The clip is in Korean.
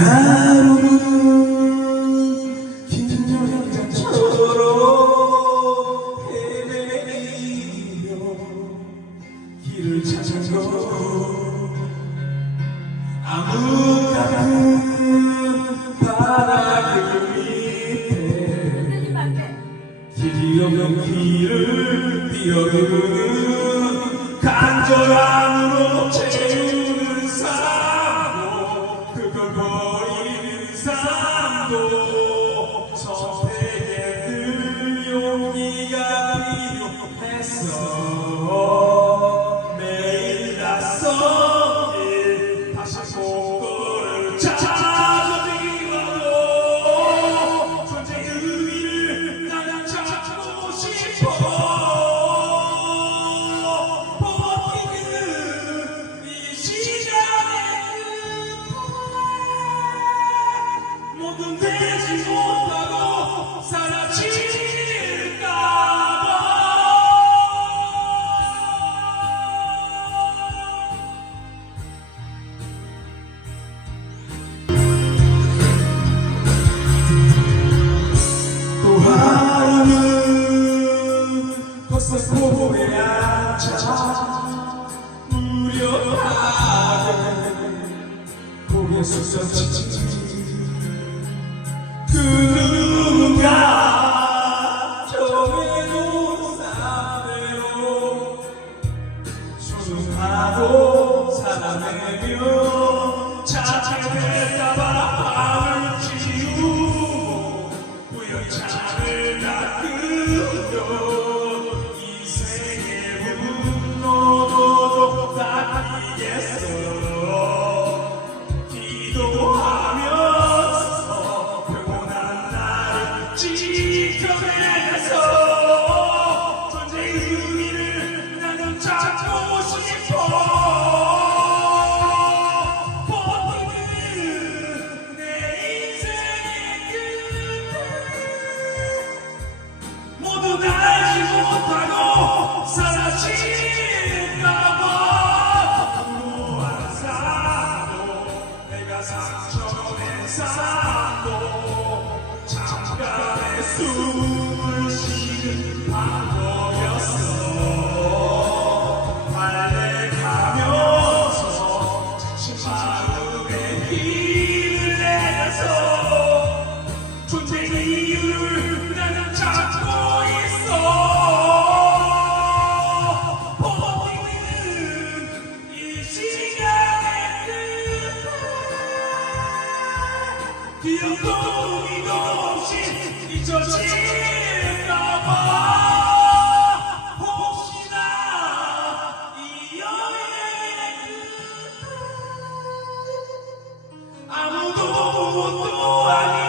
하루는 빈정장처럼 헤매이며 길을 찾아도 아무 가은 바닥의 밑에 길이 없는 길을 뛰어들는 그 누가 저에도 사대로 소중하고 사랑해요 숨을 쉬는 바다 비어보이도 없이 잊혀질까봐 혹시나 이 여행 아무도 못도 아니